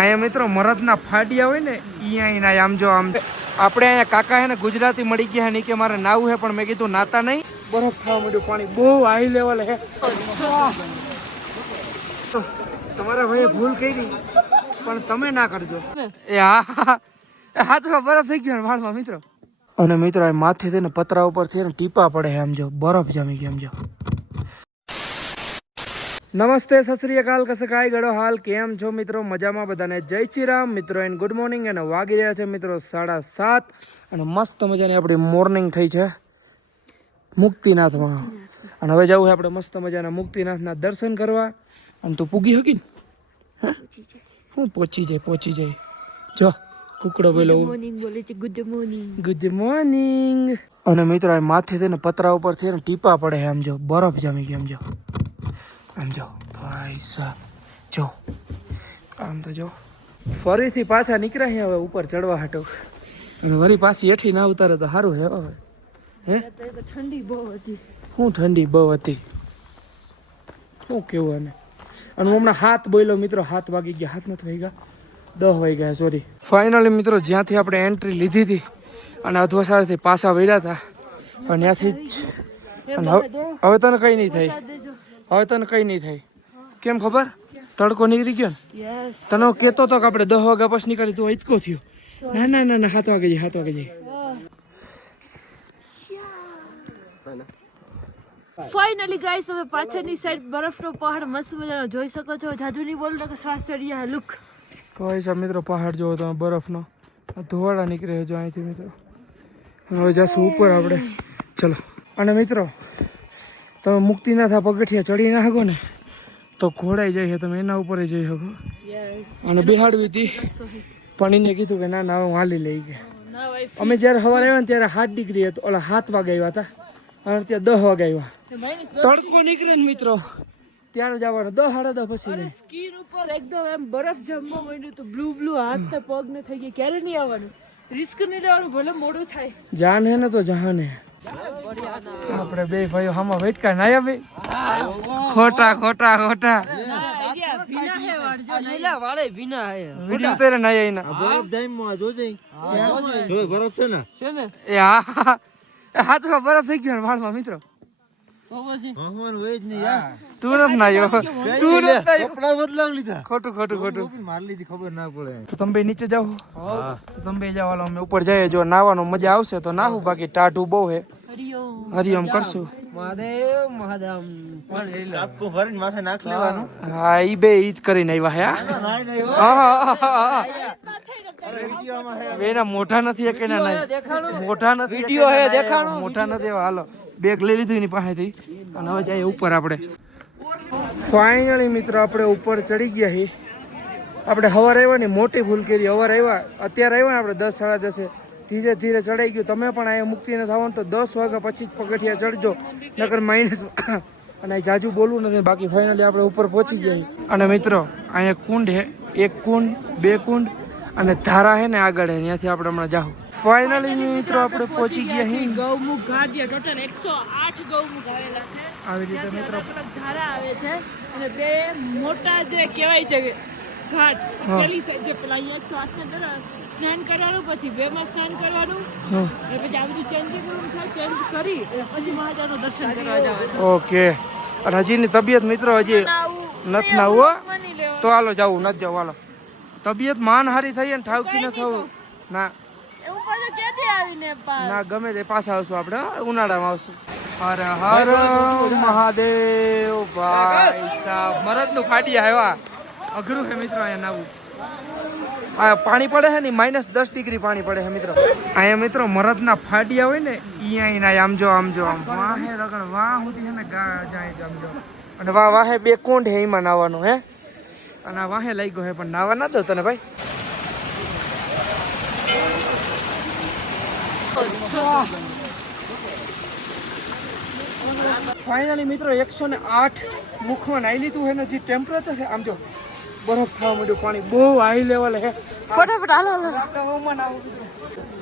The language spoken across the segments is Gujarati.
અહીંયા મિત્રો મરદના ફાટિયા હોય ને અહીંયા આમ જો આમ આપણે અહીંયા કાકા હે ને ગુજરાતી મળી ગયા ની કે મારે નાવું હે, પણ મેં કીધું નાતા નહીં. બરફ થવા માંડ્યું, પાણી બહુ હાઈ લેવલ હે. તમારા ભાઈએ ભૂલ કરી પણ તમે ના કરજો. એ હા હાથમાં બરફ થઈ ગયો વાળમાં મિત્રો. અને મિત્રો માથે થઈને પતરા ઉપર થી ટીપા પડે આમ જો બરફ જામી ગયો આમ જો. નમસ્તે સત શ્રી અકાલ, કસકાય ગળો હાલ, કેમ છો મિત્રો? મજામાં બધાને જય શ્રી રામ મિત્રો એન્ડ ગુડ મોર્નિંગ. અને વાગી રહ્યા છે મિત્રો 7:30 અને મસ્ત મજાની આપણી મોર્નિંગ થઈ છે મુક્તિનાથમાં. અને હવે જવું છે આપણે મસ્ત મજાના મુક્તિનાથના દર્શન કરવા. અને તું પૂગી હકી ને? હું પહોંચી જાય જો કુકડો બોલો ગુડ મોર્નિંગ. અને મિત્રો માથે થઈને પતરા ઉપર થી ટીપા પડે આમ જો બરફ જામી ગયો આમ જો ભાઈ સાહેબ જો આમ તો જો ફરીથી પાછા નીકળ્યા છે હવે ઉપર ચડવા હાટો. અને વળી પાછી હેઠી ના ઉતારે તો સારું હે. હવે હે ઠંડી બહુ હતી. શું ઠંડી બહુ હતી શું કેવું? અને હમણાં હાથ બોલ્યો મિત્રો, 7 વાગી ગયા. હાથ નથી વાગ્યા, 10 વાગી ગયા સોરી. ફાઇનલી મિત્રો જ્યાંથી આપણે એન્ટ્રી લીધી હતી અને અધવસાથી પાછા વળ્યા હતા અને ત્યાંથી હવે તને કઈ નહીં થાય. હવે તને કઈ નહીં થાય. કેમ ખબર? તડકો નીકળી ગયો ને. તને કેતો તો કે આપણે 10 વાગ્યા પછી નીકળી, તું ઇતકો થયો. ના 7 વાગે જઈ. ફાઇનલી ગાઈસ હવે પાછળની સાઈડ બરફનો પહાડ મસ્ત મજાનો જોઈ શકો છો. જાજુ નહીં બોલો કે શ્વાસ ચડી જાય. લુક પૈસા મિત્રો પહાડ જોવો તમે બરફનો ધોવાડા નીકળે જો અહીંથી મિત્રો. હવે જશું ઉપર આપણે, ચલો. અને મિત્રો તમે મુક્તિનાથ પગથિયા ચડી ના શકો ને તો ઘોડાઈ જાય, તમે એના ઉપર જઈ શકો. અને બિહાડવી હતી પણ એને કીધું કે ના હું હાલી લઈ ગયા. અમે જ્યારે સવારે આવ્યા ને ત્યારે 7 ડિગ્રી હતો, ઓલા 7 વાગે આવ્યા હતા અને ત્યાં 10 વાગે આવ્યા. તડકો નીકળે ને મિત્રો ત્યારે જવાનું 10-10:30 પછી. સ્કીન ઉપર એકદમ એમ બરફ જમવા માંડ્યું તો બ્લુ હાથ ને પગ ને થઈ ગયા. ક્યારે નહીં આવવાનું, રિસ્ક નહીં લેવાનું, ભલે મોડું થાય. જાન હે ને તો જહાન હે. આપણે બે ભાઈઓ હામાં વેટકા નાયા બે ખોટા વિડિયો તેરે નાયા ઇના બરફ ડાઈમ માં જોજે જો બરફ છે ને એ હા હાથમાં બરફ થઈ ગયો વાળમાં મિત્રો. તું નથી નાયો, કપડા બદલાવ લીધા. ખોટું મારી લીધી, ખબર ના પડે. તો તમે નીચે જાઓ, તો તમે જાઓ, હાલો અમે ઉપર જઈએ. જો નાવાનો મજા આવશે તો નાહું, બાકી ટાઢું બહુ હે. હરિઓમ કરશું. હા ઈ બે ઈ જ કરીને આવ્યા હે. એના મોઢા નથી કે મોઢા નથી. હાલો બેગ લઈ લીધું એની પાસેથી અને હવે જઈએ ઉપર આપણે. ફાઇનલી મિત્રો આપણે ઉપર ચડી ગયા છીએ. આપણે સવારે આવ્યા ને મોટી ભૂલ કરી. સવારે આવ્યા, અત્યારે આવ્યા ને આપણે 10-10:30 ધીરે ધીરે ચડાઈ ગયું. તમે પણ અહીંયા મુક્તિને થવાનું તો 10 વાગ્યા પછી જ પગથિયા ચડજો, નકર માઇનસ. અને જાજુ બોલવું નથી. બાકી ફાઇનલી આપણે ઉપર પહોંચી ગયા. અને મિત્રો અહીંયા કુંડ હે, 1 કુંડ 2 કુંડ અને ધારા હે ને આગળ હે, ત્યાંથી આપણે હમણાં જાઉં. ફાઇનલી મિત્રો આપણે પહોંચી ગયા છીએ. ગૌમુખ ઘાટ જે ટોટલ 108 ગૌમુખ આવેલા છે. આવી રીતે મિત્રો ધારા આવે છે અને બે મોટા જે કહેવાય છે ઘાટ. પેલી જે પેલા 108 ને સ્નાન કરવાનું, પછી 2 માં સ્નાન કરવાનું, અને પછી આ બધું ચેન્જિંગ રૂમ છે, ચેન્જ કરી પછી મહાદેવનું દર્શન કરવા જવાનું. ઓકે. અને હજીની તબિયત મિત્રો હજી નથી નાવું તો હાલો જવું, નથી જવું હાલો. તબિયત માન હારી થઈ ને ઠાવકી ન થવું ના ના ગમે તે પાછા આવશું આપણે, ઉનાળામાં આવશું. હર હર મહાદેવ. ભાઈ સાહેબ મરદનું ફાટિયા આવ્યા. અઘરું છે મિત્રો અહીંયા નાવું. આ પાણી પડે છે ને -10 ડિગ્રી પાણી પડે છે મિત્રો. અહીંયા મિત્રો મરદના ફાટિયા હોય ને અહીંયા આમ જો આમ વાહે રગડ વાહ સુધી છે ને જાય આમ જો. અને વાહે 2 કુંડ હે, એમાં નાવાનું હે. અને આ વાહે લઈ ગયો હે પણ નાવા ના દો તને ભાઈ. ફાઇનલી મિત્રો 108 મુખમાં નાઈ લીધું હે ને. જે ટેમ્પરેચર છે આમ જો બરફ થવા માંડ્યું, પાણી બહુ હાઈ લેવલ હે. ફટાફટ હાલો.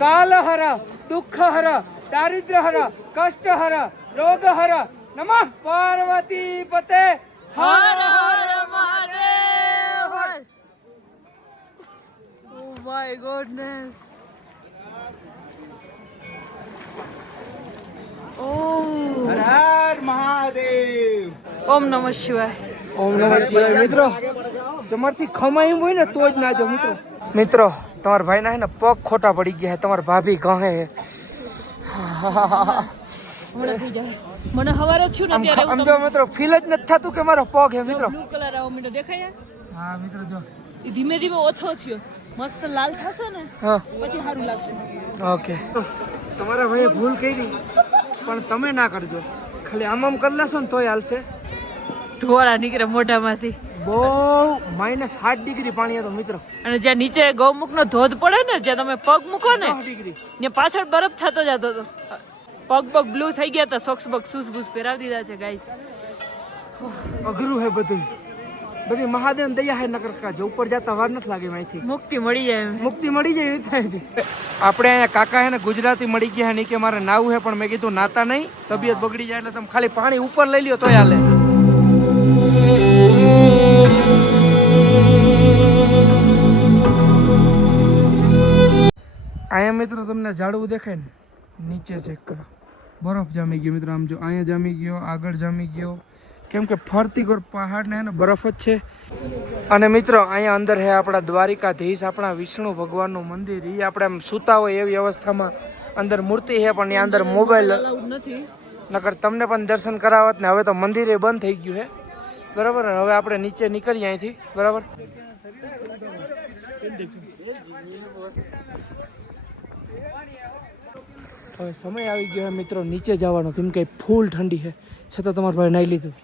કાલ હર, દુઃખ હર, દારિદ્ર હર, કષ્ટ હર, રોગ હર, નમઃ પાર્વતી પતે હર હર મહાદેવ. માય ગોડનેસ. હર હર મહાદેવ. ઓમ નમઃ શિવાય. ઓમ નમઃ શિવાય. મિત્રો તમારથી ખમાયું હોય ને તો જ નાજો મિત્રો. મિત્રો તમારા ભાઈના હે ને પગ ખોટા પડી ગયા હે, તમારા ભાભી કહે હે. હમણાં થઈ જાય. મને હવારે થયું ને ત્યારે આમ જો મિત્રો ફીલ જ નથી થતું કે મારો પગ હે મિત્રો. બ્લુ કલર આવો મીઠો દેખાય. હા મિત્રો જો એ ધીમે ધીમે ઓછો થયો. મસ્ત લાલ થશે ને હા પછી સારું લાગશે. ઓકે. તમારા ભાઈએ ભૂલ કરી પણ તમે ના કરજો. ખાલી આમ કરી લેશો ને તોય હાલશે. ધોવાળા નીકળે મોઢામાંથી. બહુ -8 ડિગ્રી પાણી હતો મિત્રો. અને જ્યાં નીચે ગૌમુખનો ધોધ પડે ને, જ્યાં તમે પગ મૂકો ને 10 ડિગ્રી. ત્યાં પાછળ બરફ થતો જતો હતો. પગ બ્લુ થઈ ગયા હતા. સોક્સ બગ શૂઝ બૂઝ પહેરાવી દીધા છે ગાઈસ. અઘરું હે બધું. બધી મહાદેવ દયા હે નકર કાજ ઉપર જતા વાર નથી લાગે અહીંથી. મુક્તિ મળી જાય એમ. મુક્તિ મળી જાય એવી થાય. આપણે અહીંયા કાકા હે ને ગુજરાતી મળી ગયા હે ને કે મારે નાવું હે પણ મેં કીધું નાતા નહીં, તબિયત બગડી જાય એટલે તમે ખાલી પાણી ઉપર લઈ લ્યો તોય હાલે. અહીંયા મિત્રો તમને ઝાડવું દેખાય ને, નીચે ચેક કરો બરફ જામી ગયો મિત્રો. આમ જો અહીંયા જામી ગયો, આગળ જામી ગયો, કેમ કે ફરતી કોર પહાડ ને બરફ જ છે. અને મિત્રો અહીંયા અંદર હે આપણા દ્વારિકાધીશ, આપણા વિષ્ણુ ભગવાનનું મંદિર. એ આપણે આમ સૂતા હોય એવી અવસ્થામાં અંદર મૂર્તિ છે, પણ ત્યાં અંદર મોબાઈલ નથી. નકર તમને પણ દર્શન કરાવત ને. હવે તો મંદિરે બંધ થઈ ગયું છે બરાબર. હવે આપણે નીચે નીકળીએ અહીંથી બરાબર. હવે સમય આવી ગયો છે મિત્રો નીચે જવાનો, કેમ કે ફૂલ ઠંડી છે. છતાં તમારા ભાઈ નાઈ લીધું.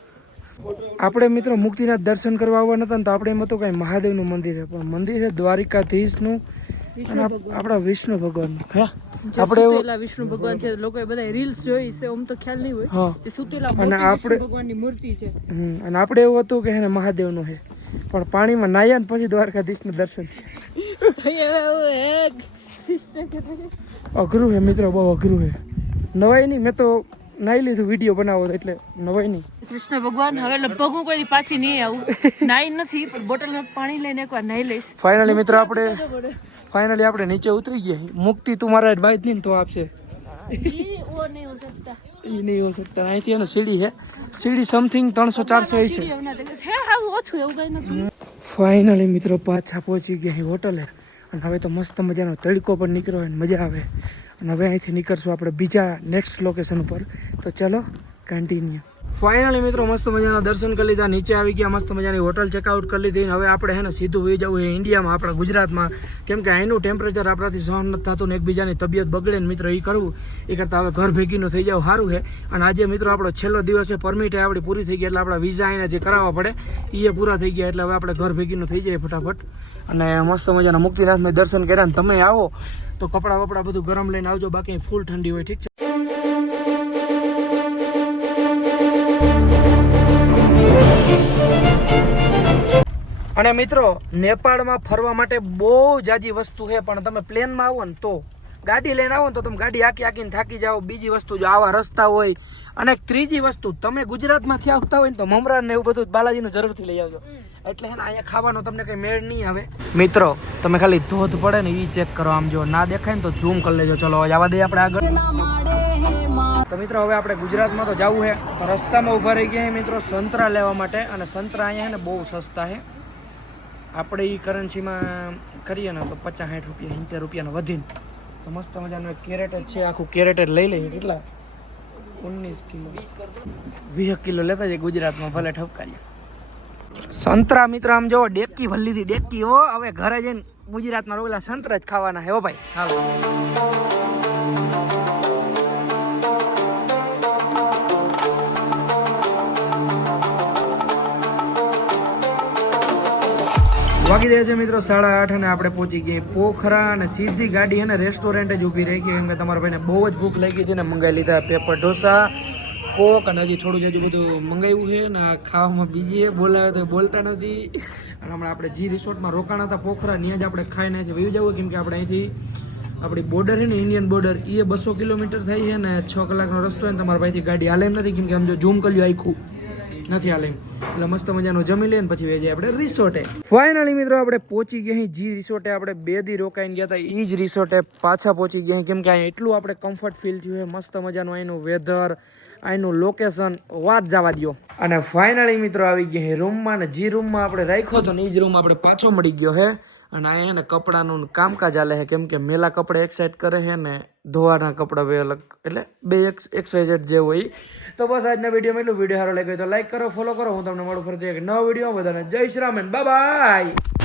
આપણે મિત્રો મુક્તિનાથ દર્શન કરવા આવવા નતા ને તો આપણે એમ હતું કાંઈ મહાદેવનું મંદિર છે, પણ મંદિર છે દ્વારિકાધીશનું અને આપણા વિષ્ણુ ભગવાનનું. હે આપણે સુતેલા વિષ્ણુ ભગવાન છે. લોકોએ બધા રીલ્સ જોઈ છે, ઓમ તો ખ્યાલ નહીં હોય. હા તે સુતેલા અને મોટી આપણે વિષ્ણુ ભગવાનની મૂર્તિ છે. અને આપણે એવું હતું કે એને મહાદેવનું છે, પણ પાણીમાં નાહ્યા ને પછી દ્વારકાધીશનું દર્શન થયા. અઘરું છે મિત્રો, બહુ અઘરું છે. નવાઈ નહીં, મેં તો નાહી લીધું વિડીયો બનાવો એટલે નવાઈ નહીં. કૃષ્ણ ભગવાન હવે લગભગ હું કોઈ પાછી નહીં આવું. નાઈ નથી પણ બોટલમાં પાણી લઈને એકવાર નાઈ લઈશ. ફાઇનલી મિત્રો આપણે નીચે ઉતરી ગયા. મુક્તિ તું મારા બાઈક નહીં તો આપશે. વો નહીં હો શકતા. એ નહીં હો શકતા. અહીંથી એનો સીડી છે, સીડી સમથિંગ 300-400 છે. છે હાવ ઓછું એવું કઈ નથી. ફાઇનલી મિત્રો પાછા પહોંચી ગયા હોટલે. અને હવે તો મસ્ત મજાનો તડકો પણ નીકળ્યો હોય, મજા આવે. અને હવે અહીંથી નીકળશું આપણે બીજા નેક્સ્ટ લોકેશન ઉપર. તો ચલો કન્ટિન્યુ. ફાઇનલી મિત્રો મસ્ત મજાના દર્શન કરી લીધા, નીચે આવી ગયા, મસ્ત મજાની હોટલ ચેકઆઉટ કરી લીધી. હવે આપણે હે ને સીધું વહી જવું છે ઇન્ડિયામાં, આપણા ગુજરાતમાં. કેમ કે અહીંનું ટેમ્પરેચર આપણાથી સહન નથી થતું ને એકબીજાની તબિયત બગડે ને મિત્રો. એ કરવું એ કરતાં હવે ઘર ભેગીનું થઈ જાવ સારું છે. અને આજે મિત્રો આપણો છેલ્લો દિવસ છે, પરમિટ આપણી પૂરી થઈ ગઈ એટલે આપણા વિઝા અહીંના જે કરાવવા પડે એ પૂરા થઈ ગયા. એટલે હવે આપણે ઘર ભેગીનું થઈ જાય ફટાફટ. અને મસ્ત મજાના મુક્તિનાથમાં દર્શન કર્યા. ને તમે આવો તો કપડાં વપડા બધું ગરમ લઈને આવજો, બાકી ફૂલ ઠંડી હોય. ઠીક છે. અને મિત્રો નેપાળમાં ફરવા માટે બહુ જાજી વસ્તુ છે, પણ તમે પ્લેનમાં આવો ને તો ગાડી લઈને આવો ને તો તમે ગાડી હાકીને થાકી જાઓ. બીજી વસ્તુ જો આવા રસ્તા હોય. અને ત્રીજી વસ્તુ તમે ગુજરાતમાંથી આવતા હોય ને તો મમરા ને એવું બધું બાલાજીનું જરૂરથી લઈ આવજો. એટલે હે ને અહીંયા ખાવાનો તમને કઈ મેળ નહીં આવે. મિત્રો તમે ખાલી ધોધ પડે ને એ ચેક કરો. આમ જો ના દેખાય ને તો ઝૂમ કરી લેજો. ચલો જવા દઈએ આપણે આગળ. તો મિત્રો હવે આપણે ગુજરાતમાં તો જવું છે, તો રસ્તામાં ઊભા રહી ગયા મિત્રો સંતરા લેવા માટે. અને સંતરા અહીંયા ને બહુ સસ્તા છે. આપણે એ કરન્સીમાં કરીએ ને તો 50-60 રૂપિયા 70 રૂપિયાનો વધીને. તો મસ્ત મજાનું એક કેરેટ જ છે, આખું કેરેટ જ લઈ લઈએ. કેટલા 19 કિલો 20 કિલો લેતા જાય ગુજરાતમાં, ભલે ઠપકારીએ. સંતરા મિત્રો આમ જો ડેકી ભલી હતી ડેકી. હો હવે ઘરે જઈને ગુજરાતમાં રોગલા સંતરા જ ખાવાના હે. હો ભાઈ હાલો. વાગી રહ્યા છે મિત્રો 8:30 અને આપણે પહોંચી ગયા પોખરા. અને સીધી ગાડી અને રેસ્ટોરન્ટ જ ઊભી રહી ગઈ, કેમ કે તમારા ભાઈને બહુ જ ભૂખ લાગી હતી ને મંગાવી લીધા પેપર ઢોસા, કોક અને હજી થોડું જાજુ બધું મંગાવ્યું છે. ને ખાવામાં બીજી બોલાવે તો બોલતા નથી. અને હમણાં આપણે જી રિસોર્ટમાં રોકાણા હતા પોખરા, ત્યાં જ આપણે ખાઈને અહીંથી વયું જવું, કેમ કે આપણે અહીંથી આપણી બોર્ડર છે ને ઇન્ડિયન બોર્ડર એ 200 કિલોમીટર થઈ છે ને 6 કલાકનો રસ્તો હોય ને તમારા ભાઈથી ગાડી હાલે એમ નથી. કેમ કે આમ જો ઝૂમ કરી લ્યો આખું નથી હાલે એમ. એટલે મસ્ત મજાનું જમી લઈએ ને પછી વેજે આપણે રિસોર્ટે. ફાઇનલી મિત્રો આપણે પહોંચી ગયા અહીં જી રિસોર્ટે. આપણે 2 દી રોકાઈને ગયા હતા એ જ રિસોર્ટે પાછા પહોંચી ગયા કેમ કે અહીં એટલું આપણે કમ્ફર્ટ ફીલ થયું છે. મસ્ત મજાનું અહીંનું વેધર, અહીંનું લોકેશન વાત જવા દો. અને ફાઇનલી મિત્રો આવી ગયા રૂમમાં ને જે રૂમમાં આપણે રાખ્યો હતો ને એ જ રૂમ આપણે પાછો મળી ગયો છે. અને અહીંયા ને કપડાનું કામકાજ ચાલે છે કેમ કે મેલા કપડા એક સાઈડ કરે છે ને ધોવાના કપડા બે અલગ, એટલે બે XYZ જે હોય. તો બસ આજના વિડીયોમાં એટલું. વિડીયો સારો લાગ્યો તો લાઈક કરો, ફોલો કરો. હું તમને મળું ફરીથી એક નવો વિડીયો. બધાને જય શ્રી રામ, બાય બાય.